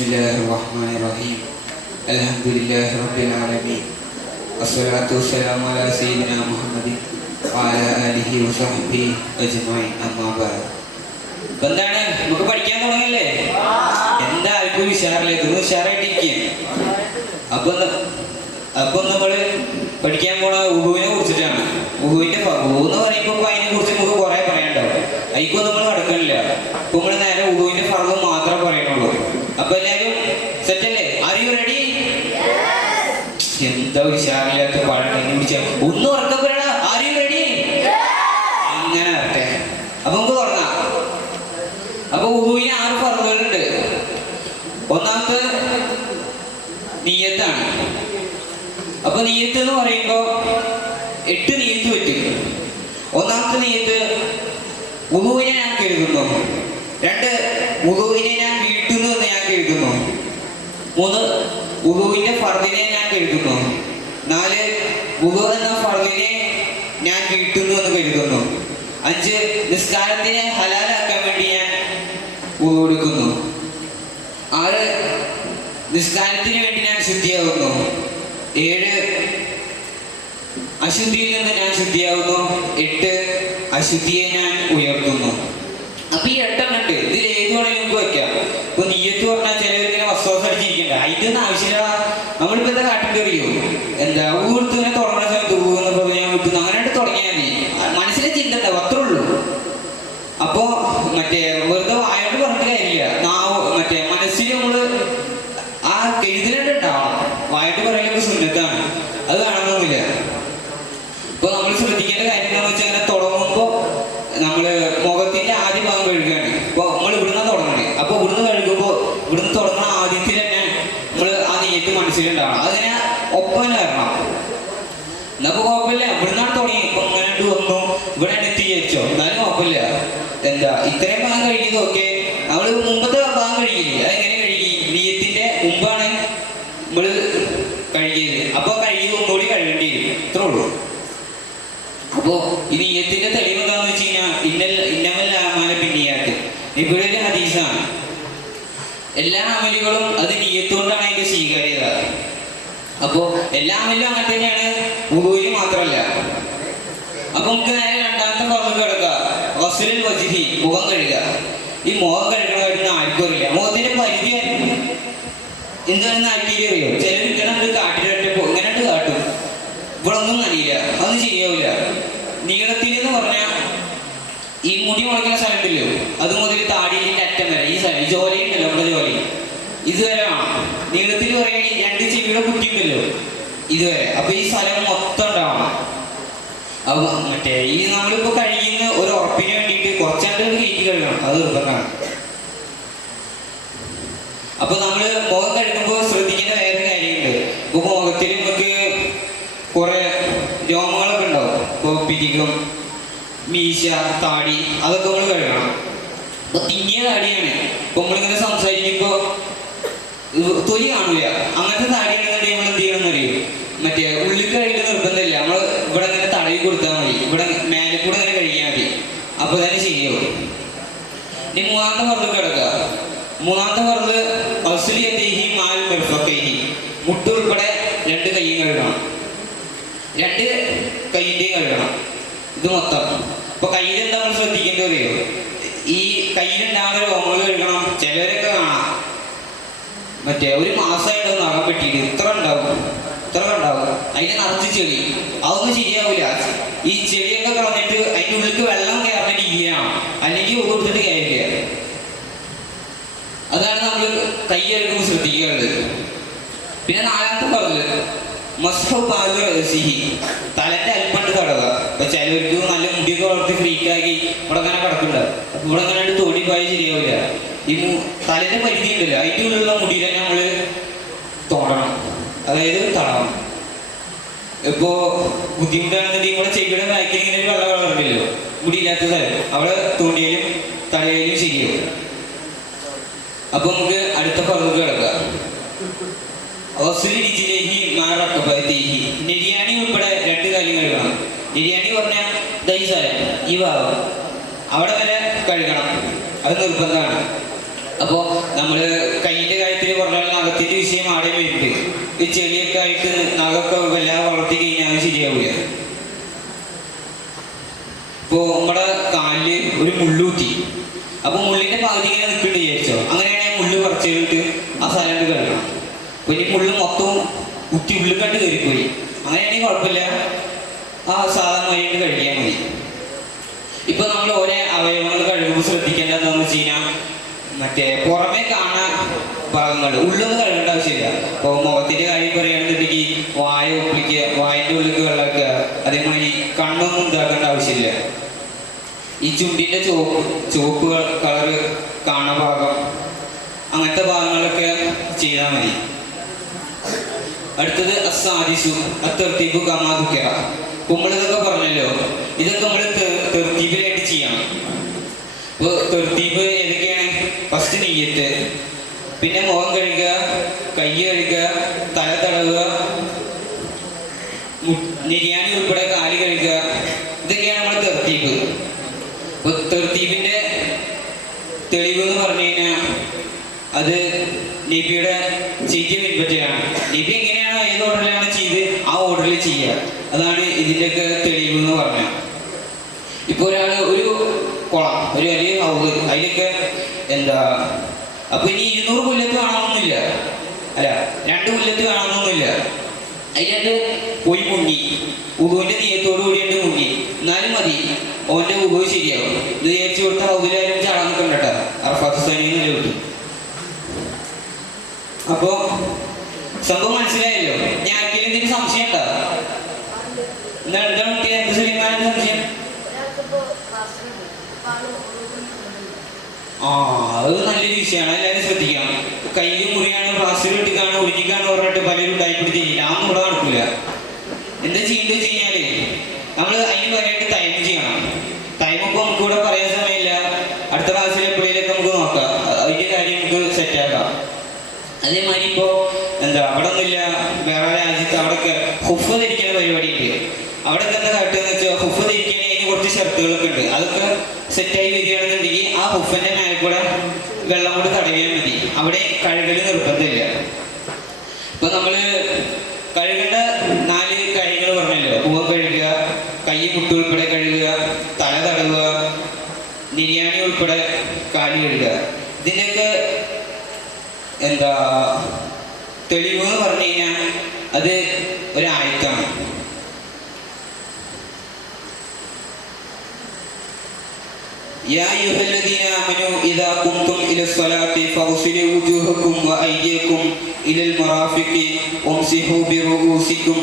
Bismillahirrahmanirrahim. Alhamdulillahi rabbil alamin. Wassalatu wassalamu ala sayyidina Muhammadin wa ala alihi wa sahbihi ajma'in. Amma ba'd. എന്താണ് നമുക്ക് പഠിക്കാൻ തുടങ്ങല്ലേ? എന്താ ആർക്കും ഉഷാറില്ല, ഇതൊന്നും ഉഷാറായിട്ടിരിക്കുക. അപ്പൊ നമ്മള് പഠിക്കാൻ പോണ ഉഹുവിനെ കുറിച്ചിട്ടാണ്. ഉഹുവിന്റെ ഉഹു എന്ന് പറയുമ്പോൾ അതിനെ കുറിച്ച് നമുക്ക് കുറെ പറയാനുണ്ടാവും. അതിക്കും നമ്മൾ നടക്കണില്ല. അപ്പൊ നമ്മള് നേരെ ഉഹുവിന്റെ ഫർദ് മാത്രമേ പറയണുള്ളൂ. അപ്പൊ എല്ലാരും സെറ്റല്ലേ? Are you ready? എന്താ ഉഷാറില്ലാത്ത പാടാണ് പിടിച്ച ഒന്നും ഉറക്കപ്പെടണ. R you ready? അങ്ങനെ വരട്ടെ. അപ്പൊ നമുക്ക് തുടങ്ങാം. അപ്പൊ ഉഹുവിന് 6 ഫർദുകളുണ്ട്. ഒന്നാമത്തെ നിയ്യത്താണ്. അപ്പൊ നിയ്യത്ത് എന്ന് പറയുമ്പോ 8 നിയ്യത്ത് പറ്റും. ഒന്നാമത്തെ നിയ്യത്ത് വുളൂഇനെ ഞാൻ കരുതുന്നു. 2 വുളൂഇനെ ഞാൻ വീട്ടുന്നു എന്ന് ഞാൻ കരുതുന്നു. 3 വുളൂഇന്റെ ഫർദിനെ ഞാൻ കരുതുന്നു. 4 വുളൂ എന്ന ഫർദിനെ ഞാൻ വീട്ടുന്നു എന്ന് കരുതുന്നു. 5 നിസ്കാരത്തിനെ ഹലാലാക്കാൻ വേണ്ടി ഞാൻ വുളൂ എടുക്കുന്നു. 6 നിസ്കാരത്തിന് വേണ്ടി ഞാൻ ശുദ്ധിയാകുന്നു. 7 അശുദ്ധിയിൽ നിന്ന് ഞാൻ ശുദ്ധിയാകുന്നു. 8 അശുദ്ധിയെ ഞാൻ ഉയർത്തുന്നു. അപ്പൊ ഈ 8 ഉണ്ട്. ഇതിൽ ഏത് വേണമെങ്കിലും നമുക്ക് വെക്കാം. ഇപ്പൊ നിയ്യത്ത് പറഞ്ഞാൽ ചിലവരിങ്ങനെ വസ്തുവസ് അടിച്ചിരിക്കണ്ട. അതിന്റെ ആവശ്യമില്ല. നമ്മളിപ്പോ എന്താ കാട്ടിന്റെ അറിയോ? എന്താ ഊർത്ത് ഇങ്ങനെ തുടങ്ങുന്ന സമയത്ത് ഊന്ന് പറഞ്ഞ് ഞാൻ വിട്ടുന്നു അങ്ങനെ തുടങ്ങിയാൽ മതി. മനസ്സിലെ ചിന്ത ഉണ്ടാവും, അത്രേ ഉള്ളൂ. അപ്പോ മറ്റേ വെറുതെ വായോട് പറഞ്ഞിട്ട് കാര്യമില്ല. മറ്റേ മനസ്സിൽ നമ്മള് ആ കെഴുതലുണ്ടാവണം. വായിട്ട് പറയലൊക്കെ സുന്നത്താണ്, അത് കാണുന്നൊന്നുമില്ല. ഇപ്പൊ നമ്മൾ ശ്രദ്ധിക്കേണ്ട കാര്യം എന്താണെന്ന് വെച്ചാൽ അങ്ങനെ തുടങ്ങുമ്പോ നമ്മള് മുഖത്തിന്റെ ആദ്യ ഭാഗം കഴുകുകയാണ്. ഇപ്പൊ നമ്മൾ ഇവിടുന്ന് തുടങ്ങണേ. അപ്പൊ ഇവിടുന്ന് കഴുകുമ്പോ ഇവിടുന്ന് തുടങ്ങണ ആദ്യത്തിൽ തന്നെ നമ്മള് ആ നെയ്യത്ത് മനസ്സിലുണ്ടാവണം. അതിനെ ഒപ്പം വരണം. എന്നപ്പോ കുഴപ്പമില്ല. ഇവിടുന്നാണ് തുടങ്ങി. ഇപ്പൊ ഇങ്ങനെ വന്നു ഇവിടെ എത്തി വിചാരിച്ചോ, എന്നാലും കുഴപ്പമില്ല. എന്താ ഇത്രയും ഭാഗം കഴുകിയത് ഓക്കെ. നമ്മള് മുമ്പത്തെ ഭാഗം കഴുകിയില്ല. അതെങ്ങനെ കഴുകി? നെയ്യത്തിന്റെ മുമ്പാണ് നമ്മള് കഴുകിയത്. അപ്പൊ കഴുകി ഒന്നുകൂടി കഴുകേണ്ടി വരും. ഇത്രേ ഉള്ളൂ. അപ്പോ ഈ നിയ്യത്തിന്റെ തെളിവ് എന്താന്ന് വെച്ച് കഴിഞ്ഞാൽ ഇന്നമൽ അമാല ബിന്നിയാത്ത്. ഇവിടെ ഒരു ഹദീസാണ്. എല്ലാ അമലുകളും അത് നിയ്യത്ത് കൊണ്ടാണ് അതിന്റെ സ്വീകാര്യത. അപ്പോ എല്ലാ അമലും അങ്ങനെ തന്നെയാണ്, വുളൂഇന് മാത്രമല്ല. അപ്പൊ നമുക്ക് നേരെ രണ്ടാമത്തെ ഫർദ് കിടക്കുക. ഗസ്ലുൽ വജ്ഹി, മുഖം കഴുകുക. ഈ മുഖം കഴുകണമെന്ന് ആർക്കും അറിയില്ല. മുഖത്തിന്റെ പരിധി എന്താണെന്ന് ആർക്കും അറിയോ? ചിലർ ഇങ്ങനെ കാട്ടിട്ട് ഇങ്ങനെ കാട്ടും. ഇവിടെ ഒന്നും അറിയില്ല, അതൊന്നും ശരിയാവില്ല. നീളത്തിൽ എന്ന് പറഞ്ഞാൽ ഈ മുടി മുളയ്ക്കുന്ന സ്ഥലത്തില്ലോ, അത് മുതൽ താടിയിലിന്റെ അറ്റം വരെ ഈ സ്ഥലം ജോലിയുണ്ടല്ലോ, നമ്മുടെ ജോലി ഇതുവരെ വേണം. നീളത്തിൽ പറയുകയാണെങ്കിൽ 2 ചെവിയുടെ കുട്ടിയുണ്ടല്ലോ, ഇതുവരെ. അപ്പൊ ഈ സ്ഥലം മൊത്തം ഉണ്ടാവണം. അപ്പൊ മറ്റേ ഈ നമ്മളിപ്പോ കഴിയുന്ന ഒരു ഉറപ്പിന് വേണ്ടിയിട്ട് കുറച്ചാണ്ട് കയറ്റി കഴുകണം. അത് നിർബന്ധമാണ്. അപ്പൊ നമ്മള് മുഖം കഴുകുമ്പോൾ ശ്രദ്ധിക്കേണ്ട വേറെ കാര്യമുണ്ട്. ഇപ്പൊ മുഖത്തിൽ നമുക്ക് കുറെ രോമങ്ങളൊക്കെ ഉണ്ടാവും. ഇപ്പൊ പിരികം, മീശ, താടി, അതൊക്കെ നമ്മൾ കഴുകണം. അപ്പൊ തിങ്ങിയ താടിയാണ്. ഇപ്പൊ നമ്മളിങ്ങനെ സംസാരിക്കുമ്പോ തൊലി കാണൂല. അങ്ങനത്തെ താടിയാണെന്നുണ്ടെങ്കിൽ നമ്മൾ എന്ത് ചെയ്യണം എന്നറിയും? മറ്റേ ഉള്ളിൽ കഴുകിയ നിർബന്ധമില്ല. നമ്മൾ ഇവിടെ ഇങ്ങനെ തടവി കൊടുത്താൽ മതി. ഇവിടെ മേലെ കൂടെ ഇങ്ങനെ കഴിക്കാൻ മതി. അപ്പൊ തന്നെ ശരിയാവും. ഇനി 3ാമത്തെ ഫർദ് കിടക്കുക. 3ാമത്തെ ഫർദ് ഖസ്ലിയതൈഹി മഅൽ മിർഫഖൈഹി. മുട്ട് ഉൾപ്പെടെ 2 കൈയും കഴുകണം. 2 കൈയിന്റെയും കഴുകണം. ഇത് മൊത്തം. ഇപ്പൊ കയ്യിൽ എന്താ നമ്മൾ ശ്രദ്ധിക്കേണ്ടത് അറിയോ? ഈ കയ്യിലുണ്ടാകുന്ന രോമങ്ങൾ കഴുകണം. ചിലരൊക്കെ കാണാം മറ്റേ ഒരു മാസമായിട്ട് നഖം വെട്ടിയിട്ട് ഇത്ര ഉണ്ടാവും. അതിന് നിറച്ച് ചെളി. അതൊന്നും ശരിയാവില്ല. ഈ ചെളിയൊക്കെ കളഞ്ഞിട്ട് അതിൻ്റെ ഉള്ളിലേക്ക് വെള്ളം കയറുന്ന രീതിയാണ്. അല്ലെങ്കിൽ കൊടുത്തിട്ട് കാര്യമില്ല. അതാണ് നമ്മൾ കൈ കഴുകുമ്പോൾ ശ്രദ്ധിക്കേണ്ടത്. പിന്നെ 4ാമത്തെ ഫർദ് മസ്ഹു ബാദി റഅസിഹി. തലന്റെ അല്പണ്ട് തടവുക. അപ്പൊ ചിലവർക്ക് നല്ല മുടിയൊക്കെ വളർത്തി ഫ്രീക്കാക്കി ഇവിടെ അങ്ങനെ കിടക്കുന്നുണ്ട്. അപ്പൊ ഇവിടെ അങ്ങനെ തോടി പോയാൽ ശരിയാവില്ല. ഈ തലന്റെ പരിധി ഉണ്ടല്ലോ, അതിൻ്റെ ഉള്ളിലുള്ള മുടിയിൽ തന്നെ നമ്മള് തോടണം, അതായത് തടവണം. ഇപ്പോ ബുദ്ധിമുട്ടാണെന്നുണ്ടെങ്കിൽ ഇവിടെ ചെവിയുടെ ബാക്കിൽ ഇങ്ങനെ ഒരു വെള്ള കളറുണ്ടല്ലോ, മുടിയില്ലാത്ത സ്ഥലം, അവിടെ തോണ്ടിയാലും തടയാലും ശരിയാവും. അപ്പൊ നമുക്ക് അടുത്ത ഫർദ് കിടക്കുക. നെരിയാണി ഉൾപ്പെടെ 2 കാര്യം കഴുകണം. നെരിയാണി പറഞ്ഞാൽ ദൈസാലം, ഈ ഭാഗം അവിടെ വരെ കഴുകണം. അത് നിർബന്ധമാണ്. അപ്പോൾ നമ്മൾ കൈയിൻ്റെ കാര്യത്തിൽ വാടയും വരുന്നുണ്ട്. ഈ ചെളിയൊക്കെ ആയിട്ട് നഖമൊക്കെ വല്ലാതെ വളർത്തി കഴിഞ്ഞാൽ ശരിയാവില്ല. ഇപ്പോൾ നമ്മുടെ കാലില് ഒരു മുള്ളുകുത്തി, അപ്പൊ മുള്ളിന്റെ പകുതി ഇങ്ങനെ നിൽക്കുന്നുണ്ട് വിചാരിച്ചോ. അങ്ങനെയാണെങ്കിൽ മുള്ളു പറിച്ചിട്ട് ആ സ്ഥലം കഴുകണം. അപ്പൊ ഇനി മുള്ളു മൊത്തവും കുത്തി ഉള്ളിൽ കണ്ട് കയറിപ്പോയി. അങ്ങനെയാണെങ്കിൽ കുഴപ്പമില്ല, ആ സാധാരണമായിട്ട് കഴുകിയാൽ മതി. ഇപ്പൊ നമ്മൾ ഓരോ അവയവങ്ങൾ കഴുകുമ്പോൾ ശ്രദ്ധിക്കേണ്ടത് എന്താണെന്ന് വെച്ച് കഴിഞ്ഞാൽ മറ്റേ പുറമേ കാണാൻ ഭാഗങ്ങൾ ഉള്ളൊന്നും കഴുകേണ്ട ആവശ്യമില്ല. ഇപ്പോൾ മുഖത്തിന്റെ കാര്യം പറയുകയാണെന്നുണ്ടെങ്കിൽ വായ ഒപ്പിക്കുക, വായന്റെ ഉള്ളിലേക്ക് വെള്ളമാക്കുക. അതേമാതിരി കണ്ണൊന്നും ഇതാക്കേണ്ട ആവശ്യമില്ല. ഈ ചുണ്ടിന്റെ ചുവപ്പ് കളറ് കാണ ഭാഗം അങ്ങനത്തെ ഭാഗങ്ങളൊക്കെ ചെയ്താൽ മതി. അടുത്തത് അസാദിസു അത്തർത്തീബു കമാതുക്കറ. നമ്മളിതൊക്കെ പറഞ്ഞല്ലോ, ഇതൊക്കെ നമ്മൾ തെർത്തീബിലായിട്ട് ചെയ്യണം. ഇപ്പോൾ തെർത്തീബ് ഏതൊക്കെയാണ്? ഫസ്റ്റ് നിയ്യത്ത്, പിന്നെ മുഖം കഴുകുക, കൈ കഴുകുക, തല തടവുക, നിര്യാണി ഉൾപ്പെടെ കാല് കഴുകുക. ഇതൊക്കെയാണ് നമ്മുടെ തെർത്തീബ്. ഇപ്പോൾ തെർത്തീബിന്റെ തെളിവ് എന്ന് പറഞ്ഞു കഴിഞ്ഞാൽ അത് നബിയുടെ ചെയ്തിയ പിൻപറ്റുകയാണ്. നബി എങ്ങനെയാണോ ഏത് ഓർഡറിലാണ് ചെയ്ത് ആ ഓർഡറിൽ ചെയ്യുക. അതാണ് ഇതിൻ്റെയൊക്കെ തെളിവ് എന്ന് പറഞ്ഞാൽ. ഇപ്പോൾ ഒരാൾ ഒരു കുളം, ഒരു വലിയ ഹൗസ്, അതിലൊക്കെ എന്താ അപ്പൊ ഇനി 200 കൊല്ലത്ത് കാണണമെന്നില്ല, അല്ല 2 കൊല്ലത്ത് കാണണമെന്നില്ല. അതിലത് പോയി മുങ്ങി, ഉദുവിന്റെ നീയത്തോടു കൂടിയുണ്ട് മുങ്ങി, എന്നാലും മതി, ഓന്റെ ഉദു ശരിയാവും. ഇത് വിചാരിച്ചു കൊടുത്ത ഹൗസിലാരും ചാടാൻ നിൽക്കണ്ടോ, അറഫാത്ത് സനിന്ന് കിട്ടും. അപ്പോ സംഭവം മനസ്സിലായല്ലോ. ഞാൻ ആർക്കെങ്കിലും എന്തെങ്കിലും സംശയം ഉണ്ടോ? എന്താണ് എന്ത് സുലൈമാന്റെ സംശയം? അത് നല്ലൊരു വിഷയമാണ്, എല്ലാവരും ശ്രദ്ധിക്കണം. കയ്യിൽ മുറിയാണ്, പ്ലാസ്റ്റർ ഇട്ടിക്കാണ്, ഒഴുകിക്കാണ് പറഞ്ഞിട്ട് പലരും ഉണ്ടായിപ്പിടിച്ചില്ല. അതൊന്നും ഇവിടെ നടക്കില്ല. എന്താ ചെയ്യേണ്ടത് വെച്ച് കഴിഞ്ഞാല് നമ്മൾ അതിന് പറയായിട്ട് ടൈം ചെയ്യണം. ടൈം ഇപ്പോൾ നമുക്ക് ഇവിടെ പറയാൻ സമയമില്ല. അടുത്ത ക്ലാസ്സിൽ എപ്പോഴേലൊക്കെ നമുക്ക് നോക്കാം, അതിന്റെ കാര്യം നമുക്ക് സെറ്റാക്കാം. അതേമാതിരി ഇപ്പോ എന്താ അവിടെ ഒന്നുമില്ല, വേറെ രാജ്യത്ത് അവിടെയൊക്കെ ഹുഫ് ധരിക്കുന്ന പരിപാടി ഉണ്ട്. അവിടെയൊക്കെ എന്താ കാട്ടുകയെന്ന് വെച്ചാൽ ഹുഫ് ധരിക്കാൻ അതിന് കുറച്ച് ഷർട്ടുകളൊക്കെ ഉണ്ട്. അതൊക്കെ സെറ്റായി വരികയാണെന്നുണ്ടെങ്കിൽ ആ ഹുഫിന്റെ മേലെ കൂടെ വെള്ളം കൂടെ തടവിയാൽ മതി. അവിടെ കഴുകല് നിർബന്ധമില്ല. ഇപ്പൊ നമ്മള് കഴുകേണ്ട 4 കാര്യങ്ങൾ പറഞ്ഞല്ലോ. മുഖം കഴുകുക, കൈ മുട്ട് ഉൾപ്പെടെ കഴുകുക, തല തടവുക, നിര്യാണി ഉൾപ്പെടെ കാല് കഴുകുക. ഇതിൻ്റെയൊക്കെ എന്താ തെളിവ് എന്ന് പറഞ്ഞു കഴിഞ്ഞാൽ അത് ഒരായത്താണ്. يا أيها الذين آمنوا إذا قمتم إلى الصلاة فاغسلوا وجوهكم وأيديكم إلى المرافق وامسحوا برؤوسكم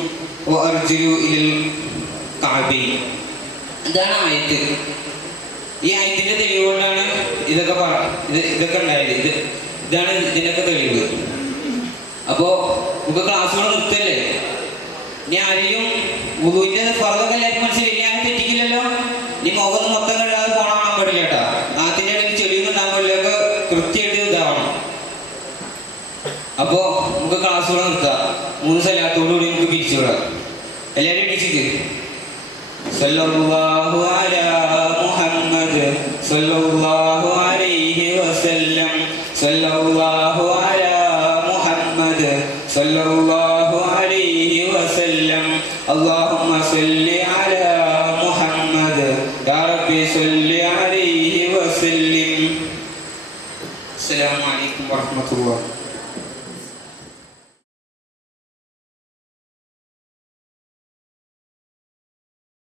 وأرجلوا إلى الكعبين. ഇതാണ് ആയത്ത്. ഈ ആയത്തിന്റെ തെളിവ് കൊണ്ടാണ് ഇതൊക്കെ ഉണ്ടായത്. ഇതാണ് ഇതിനൊക്കെ തെളിവ്. അപ്പോ നമുക്ക് ക്ലാസ്സുകൾ നിർത്തല്ലേ? ഇനി ആരെയും വുളുവിന്റെ ഫർദൊക്കെ എല്ലാവർക്കും മനസ്സിലായി, ഞാൻ തെറ്റിക്കില്ലല്ലോ. നീ മുഖം മൊത്തം കഴിയാതെ പോകണം പാടില്ല കേട്ടാ. നാത്തിന്റെ ഇടയിൽ ചെളിയൊന്നും ഉണ്ടാകാൻ പാടില്ല, ഒക്കെ കൃത്യമായിട്ട് ഇതാവണം. അപ്പോ നമുക്ക് ക്ലാസ്സുകൾ നിർത്താം. 3 സലാത്തോടുകൂടി നമുക്ക് പിരിച്ചുവിടാം. എല്ലാവരും എണീച്ചിട്ട് സല്ലല്ലാഹു അലാ മുഹമ്മദ് സല്ലല്ലാഹു അലൈഹി വസല്ലം സല്ലല്ലാഹു അലാ മുഹമ്മദ് സല്ലല്ലാഹു അലൈഹി വസല്ലം അല്ലാഹുമ്മ സല്ലി അലാ മുഹമ്മദ് യാ റബ്ബി സല്ലി അലൈഹി വസല്ലം. അസ്സലാമു അലൈക്കും വറഹ്മത്തുള്ളാഹി.